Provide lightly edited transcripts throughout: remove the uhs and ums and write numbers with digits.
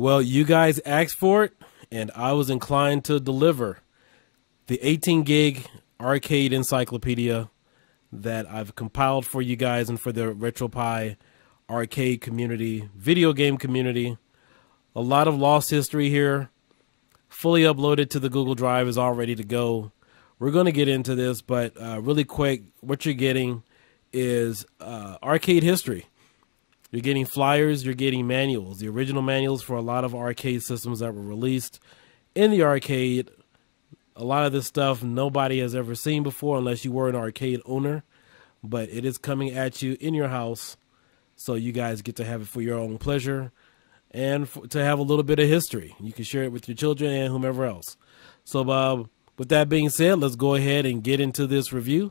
Well, you guys asked for it, and I was inclined to deliver the 18 gig arcade encyclopedia that I've compiled for you guys and for the RetroPie arcade community, video game community. A lot of lost history here. Fully uploaded to the Google Drive, is all ready to go. We're going to get into this, but really quick, what you're getting is arcade history. You're getting flyers, you're getting manuals, the original manuals for a lot of arcade systems that were released in the arcade. A lot of this stuff nobody has ever seen before unless you were an arcade owner, but it is coming at you in your house, so you guys get to have it for your own pleasure and to have a little bit of history. You can share it with your children and whomever else. So with that being said, let's go ahead and get into this review,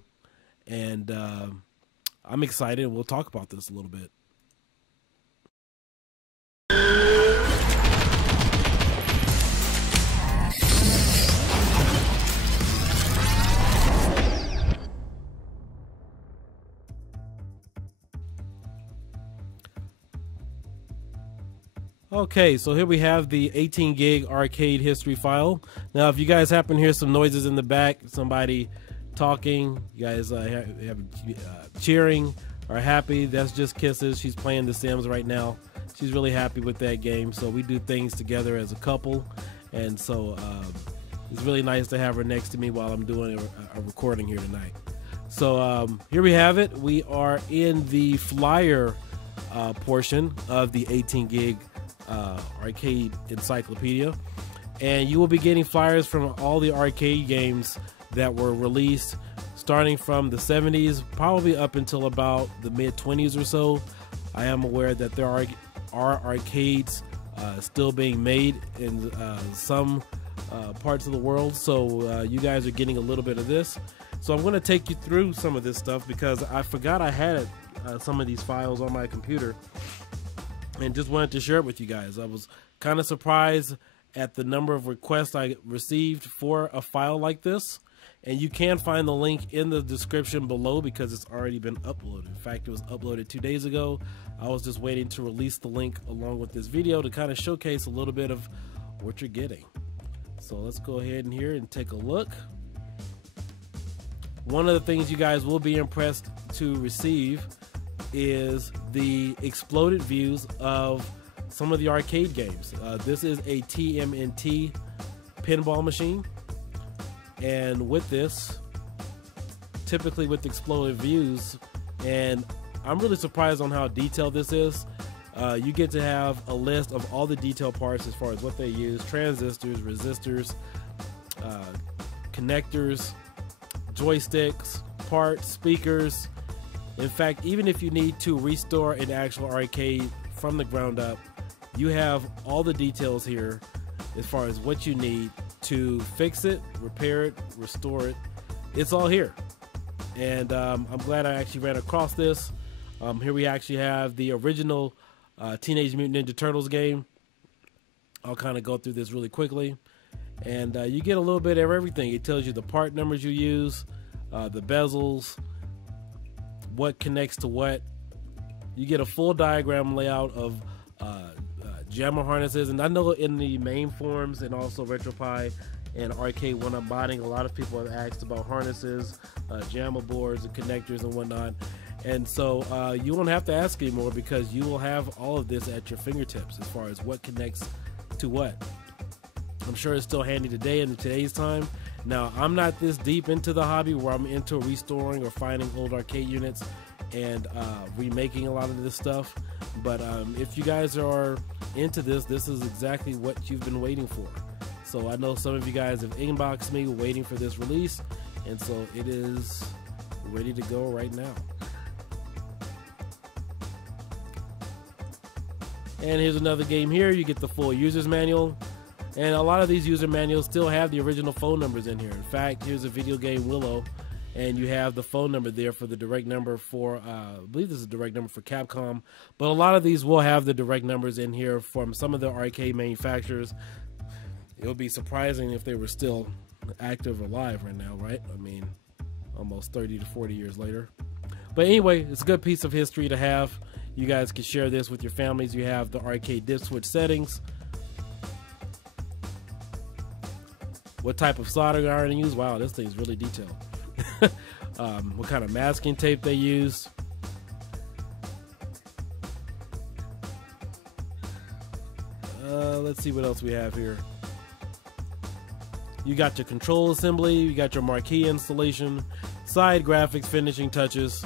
and I'm excited, and we'll talk about this a little bit. Okay, so here we have the 18 gig arcade history file. Now, if you guys happen to hear some noises in the back, somebody talking, you guys have cheering or happy, that's just Kisses. She's playing The Sims right now. She's really happy with that game. So we do things together as a couple, and so it's really nice to have her next to me while I'm doing a recording here tonight. So here we have it. We are in the flyer portion of the 18 gig arcade encyclopedia, and you will be getting flyers from all the arcade games that were released starting from the 70s probably up until about the mid-20s or so. I am aware that there are arcades still being made in some parts of the world, so you guys are getting a little bit of this. So I'm going to take you through some of this stuff because I forgot I had some of these files on my computer and just wanted to share it with you guys. I was kind of surprised at the number of requests I received for a file like this, and you can find the link in the description below because it's already been uploaded. In fact, it was uploaded 2 days ago. I was just waiting to release the link along with this video to kind of showcase a little bit of what you're getting. So let's go ahead and here and take a look. One of the things you guys will be impressed to receive is the exploded views of some of the arcade games. This is a TMNT pinball machine, and with this, typically with exploded views, and I'm really surprised on how detailed this is. You get to have a list of all the detail parts as far as what they use: transistors, resistors, connectors, joysticks, parts, speakers. In fact, even if you need to restore an actual arcade from the ground up, you have all the details here as far as what you need to fix it, repair it, restore it. It's all here. And I'm glad I actually ran across this. Here we actually have the original Teenage Mutant Ninja Turtles game. I'll kind of go through this really quickly. And you get a little bit of everything. It tells you the part numbers you use, the bezels, what connects to what. You get a full diagram layout of jammer harnesses, and I know in the main forums and also RetroPie and Arcade One Up Botting, a lot of people have asked about harnesses, jammer boards and connectors and whatnot, and so you won't have to ask anymore because you will have all of this at your fingertips as far as what connects to what. I'm sure it's still handy today in today's time. Now, I'm not this deep into the hobby where I'm into restoring or finding old arcade units and remaking a lot of this stuff, but if you guys are into this, this is exactly what you've been waiting for. So I know some of you guys have inboxed me waiting for this release, and so it is ready to go right now. And here's another game here. You get the full user's manual. And a lot of these user manuals still have the original phone numbers in here. In fact, here's a video game Willow, and you have the phone number there for the direct number for, I believe this is a direct number for Capcom, but a lot of these will have the direct numbers in here from some of the arcade manufacturers. It would be surprising if they were still active or alive right now, right? I mean, almost 30 to 40 years later. But anyway, it's a good piece of history to have. You guys can share this with your families. You have the arcade dip switch settings. what type of soldering iron to use. Wow, this thing's really detailed. What kind of masking tape they use. Let's see what else we have here. You got your control assembly, you got your marquee installation, side graphics, finishing touches.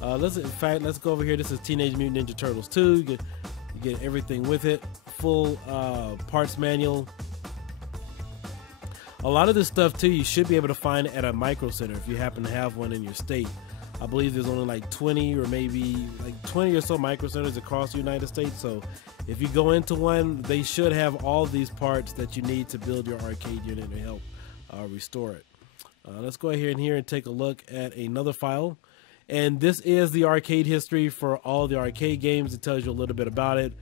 Let's go over here. This is Teenage Mutant Ninja Turtles 2. You get everything with it. Full parts manual. A lot of this stuff too, you should be able to find at a micro center if you happen to have one in your state. I believe there's only like 20 or maybe like 20 or so micro centers across the United States. So if you go into one, they should have all these parts that you need to build your arcade unit and help restore it. Let's go ahead here and take a look at another file. And this is the arcade history for all the arcade games. It tells you a little bit about it,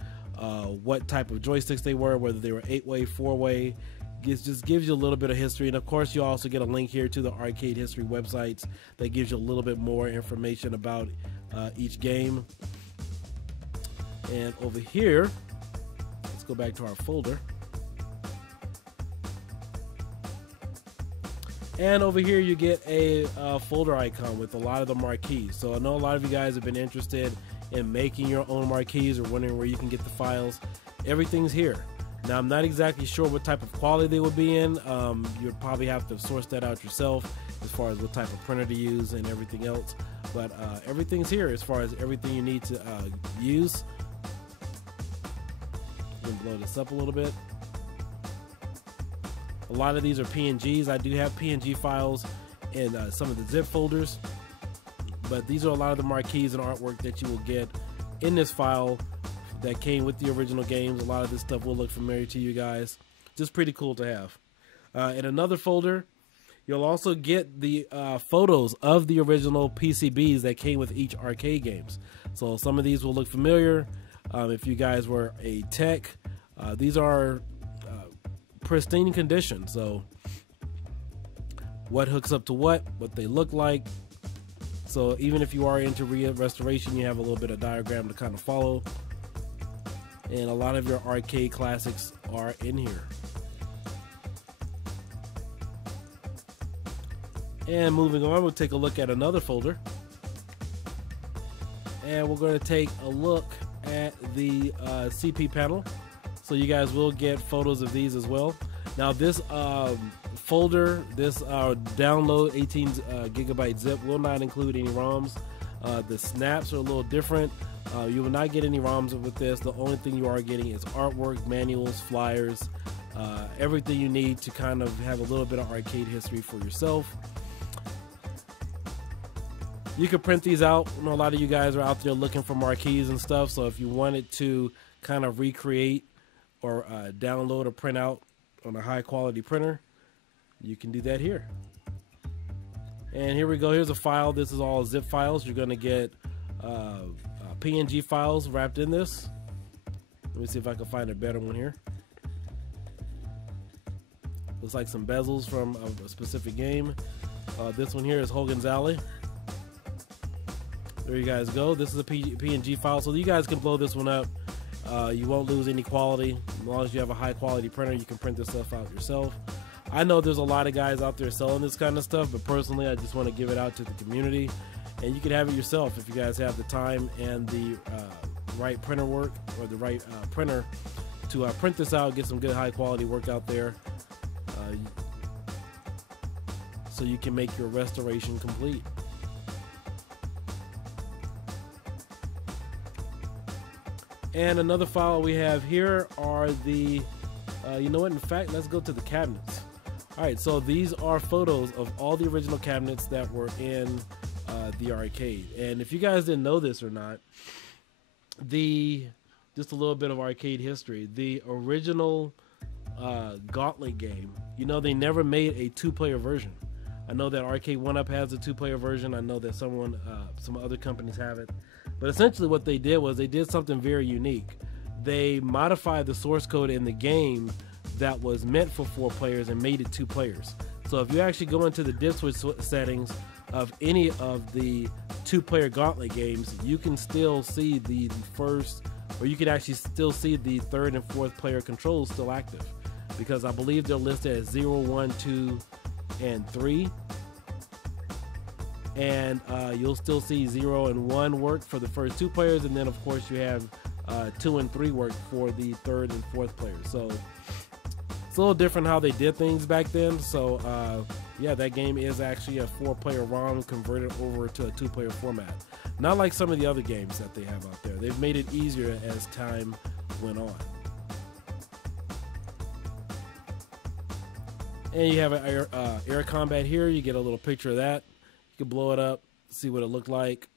what type of joysticks they were, whether they were 8-way, 4-way. It just gives you a little bit of history. And of course, you also get a link here to the arcade history websites that gives you a little bit more information about each game. And over here, let's go back to our folder. And over here you get a folder icon with a lot of the marquees. So I know a lot of you guys have been interested in making your own marquees or wondering where you can get the files. Everything's here. Now I'm not exactly sure what type of quality they will be in. You'll probably have to source that out yourself as far as what type of printer to use and everything else. But everything's here as far as everything you need to use. Let me blow this up a little bit. A lot of these are PNGs. I do have PNG files in some of the zip folders, but these are a lot of the marquees and artwork that you will get in this file that came with the original games. A lot of this stuff will look familiar to you guys. Just pretty cool to have. In another folder, you'll also get the photos of the original PCBs that came with each arcade games. So some of these will look familiar. If you guys were a tech, these are pristine condition. So what hooks up to what they look like. So even if you are into restoration, you have a little bit of diagram to kind of follow. And a lot of your arcade classics are in here. And moving on, we'll take a look at another folder. And we're going to take a look at the CP panel. So you guys will get photos of these as well. Now this folder, this download 18 gigabyte zip will not include any ROMs. The snaps are a little different. You will not get any ROMs with this. The only thing you are getting is artwork, manuals, flyers, everything you need to kind of have a little bit of arcade history for yourself. You can print these out. I know a lot of you guys are out there looking for marquees and stuff, so if you wanted to kind of recreate or download or print out on a high quality printer, you can do that here. And here we go. Here's a file. This is all zip files. You're going to get PNG files wrapped in this. Let me see if I can find a better one here. Looks like some bezels from a specific game. This one here is Hogan's Alley. There you guys go. This is a PNG file, so you guys can blow this one up. You won't lose any quality. As long as you have a high quality printer, you can print this stuff out yourself. I know there's a lot of guys out there selling this kind of stuff, but personally I just want to give it out to the community, and you can have it yourself if you guys have the time and the right printer work or the right printer to print this out, get some good high quality work out there, so you can make your restoration complete. And another file we have here are the, you know what, in fact, let's go to the cabinets. Alright, so these are photos of all the original cabinets that were in the arcade. And if you guys didn't know this or not, just a little bit of arcade history, the original Gauntlet game, you know, they never made a two-player version. I know that Arcade 1-Up has a two-player version. I know that some other companies have it. But essentially what they did was they did something very unique. They modified the source code in the game that was meant for 4 players and made it 2 players. So if you actually go into the dip switch settings of any of the 2-player Gauntlet games, you can still see the first, or you can actually still see the 3rd and 4th player controls still active. because I believe they're listed as 0, 1, 2, and 3. And you'll still see 0 and 1 work for the first 2 players, and then of course you have 2 and 3 work for the 3rd and 4th players. So it's a little different how they did things back then. So yeah, that game is actually a 4-player ROM converted over to a 2-player format. Not like some of the other games that they have out there. They've made it easier as time went on. And you have an air combat here. You get a little picture of that. You can blow it up, see what it looked like.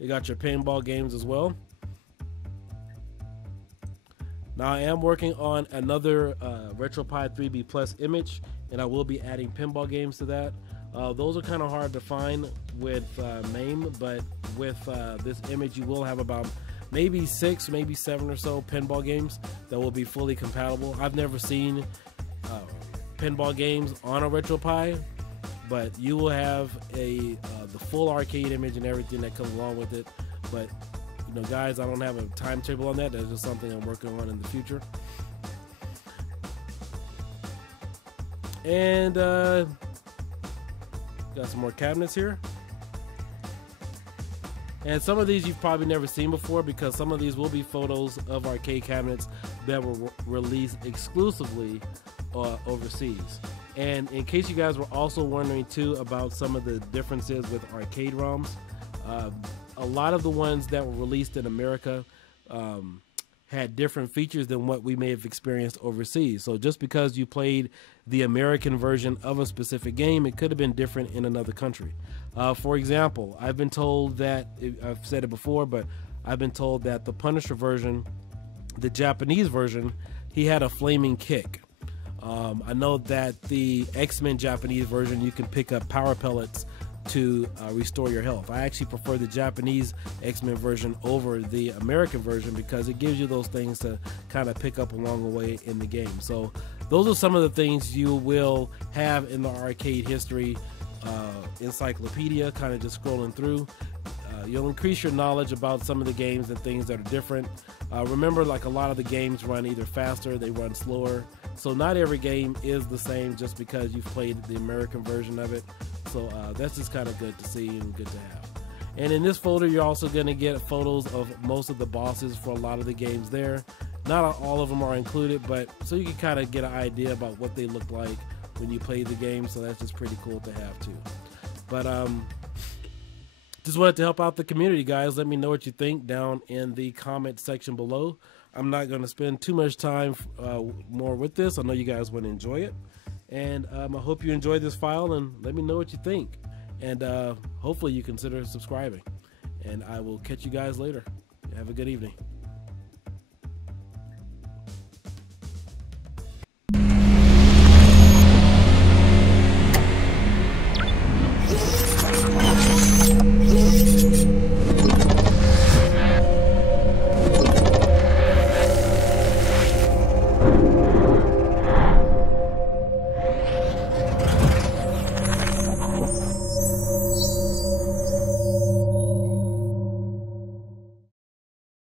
You got your paintball games as well. Now I am working on another RetroPie 3B Plus image, and I will be adding pinball games to that. Those are kind of hard to find with MAME, but with this image you will have about maybe 6, maybe 7 or so pinball games that will be fully compatible. I've never seen pinball games on a RetroPie, but you will have the full arcade image and everything that comes along with it. But you know, guys, I don't have a timetable on that. That's just something I'm working on in the future. And got some more cabinets here. And some of these you've probably never seen before, because some of these will be photos of arcade cabinets that were released exclusively overseas. And in case you guys were also wondering too about some of the differences with arcade ROMs, a lot of the ones that were released in America had different features than what we may have experienced overseas. So just because you played the American version of a specific game, it could have been different in another country. For example, I've been told that, I've said it before, but I've been told that the Punisher version, the Japanese version, he had a flaming kick. I know that the X-Men Japanese version, you can pick up power pellets to restore your health. I actually prefer the Japanese X-Men version over the American version because it gives you those things to kind of pick up along the way in the game. So those are some of the things you will have in the arcade history encyclopedia, kind of just scrolling through. You'll increase your knowledge about some of the games and things that are different. Remember, like, a lot of the games run either faster, they run slower. So not every game is the same just because you've played the American version of it. So that's just kind of good to see and good to have. And in this folder, you're also going to get photos of most of the bosses for a lot of the games there. Not all of them are included, but so you can kind of get an idea about what they look like when you play the game. So that's just pretty cool to have too. But just wanted to help out the community, guys. Let me know what you think down in the comment section below. I'm not going to spend too much time more with this. I know you guys want to enjoy it. And I hope you enjoyed this file, and let me know what you think. And hopefully you consider subscribing. And I will catch you guys later. Have a good evening.